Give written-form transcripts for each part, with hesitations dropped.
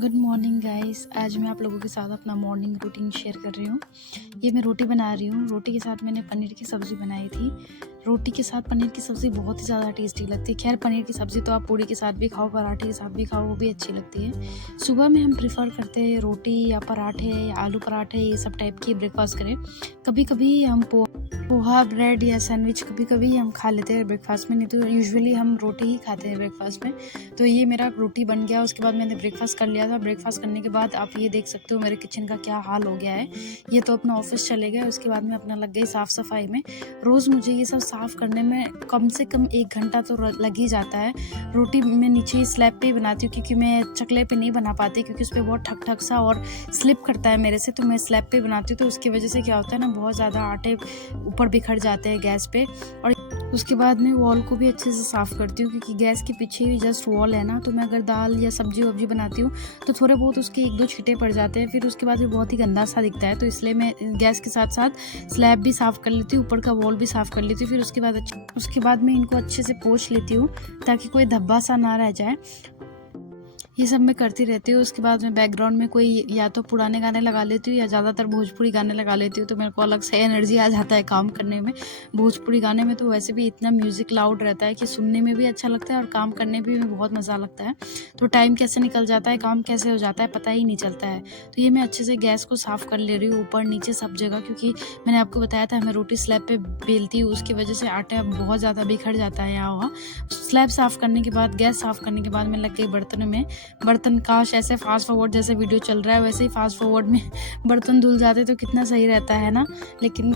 Good morning guys. आज मैं आप लोगों के साथ अपना मॉर्निंग रूटीन शेयर कर रही हूँ। ये मैं रोटी बना रही हूँ। रोटी के साथ मैंने पनीर की सब्ज़ी बनाई थी। रोटी के साथ पनीर की सब्ज़ी बहुत ही ज़्यादा टेस्टी लगती है। खैर, पनीर की सब्ज़ी तो आप पूड़ी के साथ भी खाओ, पराठे के साथ भी खाओ, वो भी अच्छी लगती है। सुबह में हम प्रेफर करते हैं रोटी या पराठे या आलू पराठे, ये सब टाइप की ब्रेकफास्ट करें। कभी कभी हम पोहा, ब्रेड या सैंडविच कभी कभी हम खा लेते हैं ब्रेकफास्ट में, नहीं तो यूजुअली हम रोटी ही खाते हैं ब्रेकफास्ट में। तो ये मेरा रोटी बन गया। उसके बाद मैंने ब्रेकफास्ट कर लिया था। ब्रेकफास्ट करने के बाद आप ये देख सकते हो मेरे किचन का क्या हाल हो गया है। ये तो अपना ऑफिस चले गए, उसके बाद मैं अपना लग गई साफ़ सफाई में। रोज़ मुझे ये सब साफ़ करने में कम से कम 1 घंटा तो लग ही जाता है। रोटी मैं नीचे ही स्लैब पे ही बनाती हूँ, क्योंकि मैं चकले पे नहीं बना पाती, क्योंकि उस पर बहुत ठक ठक सा और स्लिप करता है मेरे से। तो मैं स्लैब पे बनाती हूँ, तो उसकी वजह से क्या होता है ना, बहुत ज़्यादा आटे ऊपर बिखर जाते हैं गैस पे। और उसके बाद मैं वॉल को भी अच्छे से साफ़ करती हूँ, क्योंकि गैस के पीछे ही जस्ट वॉल है ना। तो मैं अगर दाल या सब्जी वब्जी बनाती हूँ तो थोड़े बहुत उसके 1-2 छींटे पड़ जाते हैं, फिर उसके बाद ये बहुत ही गंदा सा दिखता है। तो इसलिए मैं गैस के साथ साथ स्लैब भी साफ़ कर लेती हूँ, ऊपर का वॉल भी साफ़ कर लेती हूँ। फिर उसके बाद मैं इनको अच्छे से पोंछ लेती हूँ, ताकि कोई धब्बा सा ना रह जाए। ये सब मैं करती रहती हूँ। उसके बाद मैं बैकग्राउंड में कोई या तो पुराने गाने लगा लेती हूँ या ज़्यादातर भोजपुरी गाने लगा लेती हूँ, तो मेरे को अलग से एनर्जी आ जाता है काम करने में। भोजपुरी गाने में तो वैसे भी इतना म्यूज़िक लाउड रहता है कि सुनने में भी अच्छा लगता है और काम करने में भी बहुत मज़ा लगता है। तो टाइम कैसे निकल जाता है, काम कैसे हो जाता है, पता ही नहीं चलता है। तो ये मैं अच्छे से गैस को साफ़ कर ले रही हूँ, ऊपर नीचे सब जगह, क्योंकि मैंने आपको बताया था मैं रोटी स्लैब पे बेलती हूँ, उसकी वजह से आटा बहुत ज़्यादा बिखर जाता है यहाँ वहाँ। स्लैब साफ़ करने के बाद, गैस साफ़ करने के बाद मैं लग गई बर्तनों में। बर्तन काश ऐसे फास्ट फॉरवर्ड जैसे वीडियो चल रहा है वैसे ही फास्ट फॉरवर्ड में बर्तन धुल जाते तो कितना सही रहता है ना। लेकिन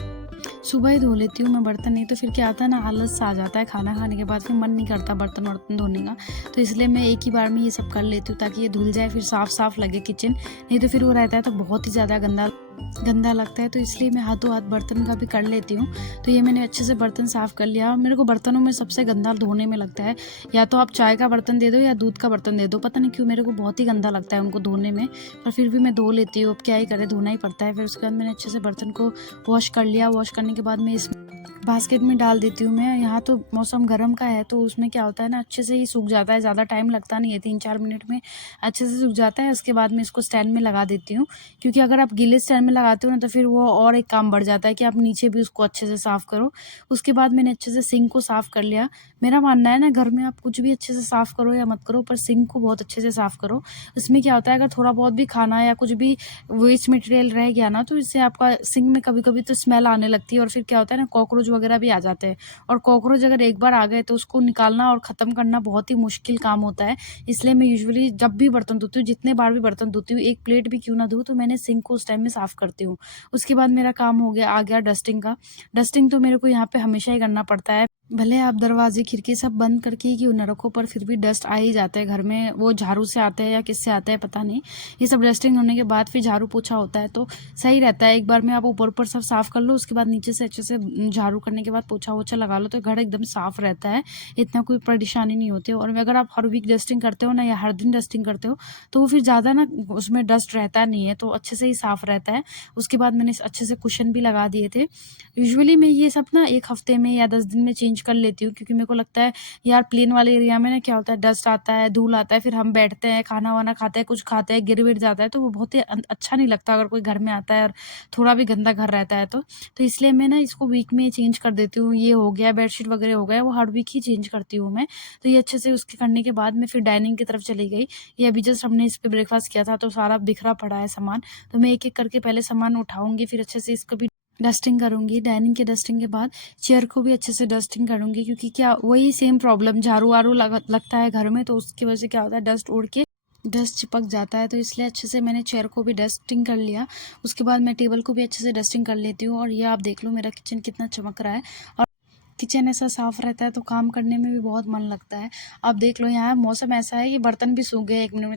सुबह ही धो लेती हूँ मैं बर्तन, नहीं तो फिर क्या आता है ना, आलस सा आ जाता है खाना खाने के बाद, फिर मन नहीं करता बर्तन वर्तन धोने का। तो इसलिए मैं एक ही बार में ये सब कर लेती हूँ, ताकि ये धुल जाए, फिर साफ साफ लगे किचन। नहीं तो फिर वो रहता है तो बहुत ही ज़्यादा गंदा गंदा लगता है। तो इसलिए मैं हाथों हाथ बर्तन का भी कर लेती हूँ। तो ये मैंने अच्छे से बर्तन साफ़ कर लिया। और मेरे को बर्तनों में सबसे गंदा धोने में लगता है, या तो आप चाय का बर्तन दे दो या दूध का बर्तन दे दो, पता नहीं क्यों मेरे को बहुत ही गंदा लगता है उनको धोने में। पर फिर भी मैं धो लेती हूँ, अब क्या ही करें, धोना ही पड़ता है। फिर उसके बाद मैंने अच्छे से बर्तन को वॉश कर लिया। वॉश करने के बाद मैं इस बास्केट में डाल देती हूँ मैं। यहाँ तो मौसम गर्म का है, तो उसमें क्या होता है ना, अच्छे से ही सूख जाता है, ज़्यादा टाइम लगता नहीं है, 3-4 मिनट में अच्छे से सूख जाता है। उसके बाद मैं इसको स्टैंड में लगा देती हूँ, क्योंकि अगर आप गीले स्टैंड में लगाते हो ना, तो फिर वो और एक काम बढ़ जाता है कि आप नीचे भी उसको अच्छे से साफ़ करो। उसके बाद मैंने अच्छे से सिंक को साफ़ कर लिया। मेरा मानना है ना, घर में आप कुछ भी अच्छे से साफ़ करो या मत करो, पर सिंक को बहुत अच्छे से साफ़ करो। इसमें क्या होता है, अगर थोड़ा बहुत भी खाना या कुछ भी वेस्ट मटेरियल रह गया ना, तो इससे आपका सिंक में कभी-कभी तो स्मेल आने लगती है, और फिर क्या होता है ना, कॉकरोच वगैरह भी आ जाते हैं। और कॉकरोच अगर एक बार आ गए तो उसको निकालना और ख़त्म करना बहुत ही मुश्किल काम होता है। इसलिए मैं यूजुअली जब भी बर्तन धोती हूँ, जितने बार भी बर्तन धोती हूँ, एक प्लेट भी क्यों ना धोऊँ, तो मैंने सिंक को उस टाइम में साफ़ करती हूँ। उसके बाद मेरा काम आ गया डस्टिंग का। डस्टिंग तो मेरे को यहाँ पे हमेशा ही करना पड़ता है। भले आप दरवाजे खिड़की सब बंद करके ही क्यों ना रखो, पर फिर भी डस्ट आ ही जाता है घर में। वो झाड़ू से आता है या किससे आता है पता नहीं। ये सब डस्टिंग होने के बाद फिर झाड़ू पोछा होता है, तो सही रहता है। एक बार में आप ऊपर ऊपर सब साफ़ कर लो, उसके बाद नीचे से अच्छे से झाड़ू करने के बाद पोछा वोछा लगा लो, तो घर एकदम साफ़ रहता है, इतना कोई परेशानी नहीं होती है। और अगर आप हर वीक डस्टिंग करते हो ना, या हर दिन डस्टिंग करते हो, तो वो फिर ज़्यादा ना उसमें डस्ट रहता नहीं है, तो अच्छे से ही साफ़ रहता है। उसके बाद मैंने अच्छे से कुशन भी लगा दिए थे। यूजुअली मैं ये सब ना 1 हफ्ते में या 10 दिन में चेंज कर लेती हूँ, क्योंकि मेरे को लगता है यार, प्लेन वाले एरिया में ना क्या होता है, डस्ट आता है, धूल आता है, फिर हम बैठते हैं, खाना वाना खाते हैं, कुछ खाते हैं, गिर विर जाता है, तो वो बहुत ही अच्छा नहीं लगता अगर कोई घर में आता है और थोड़ा भी गंदा घर रहता है तो इसलिए मैं ना इसको वीक में चेंज कर देती हूँ। ये हो गया, बेडशीट वगैरह हो गया, वो हर वीक ही चेंज करती हूँ मैं। तो ये अच्छे से उसके करने के बाद मैं फिर डाइनिंग की तरफ चली गई। ये अभी जस्ट हमने इस पे ब्रेकफास्ट किया था, तो सारा बिखरा पड़ा है सामान, तो मैं एक एक करके पहले सामान उठाऊंगी, फिर अच्छे से इसको भी डस्टिंग करूँगी। डाइनिंग के डस्टिंग के बाद चेयर को भी अच्छे से डस्टिंग करूँगी, क्योंकि क्या वही सेम प्रॉब्लम, झाड़ू-वारू लगता है घर में, तो उसकी वजह से क्या होता है, डस्ट उड़ के डस्ट चिपक जाता है। तो इसलिए अच्छे से मैंने चेयर को भी डस्टिंग कर लिया। उसके बाद मैं टेबल को भी अच्छे से डस्टिंग कर लेती हूँ। और ये आप देख लो मेरा किचन कितना चमक रहा है। और किचन ऐसा साफ़ रहता है तो काम करने में भी बहुत मन लगता है। आप देख लो, यहाँ मौसम ऐसा है कि बर्तन भी सूख गए 1 मिनट में।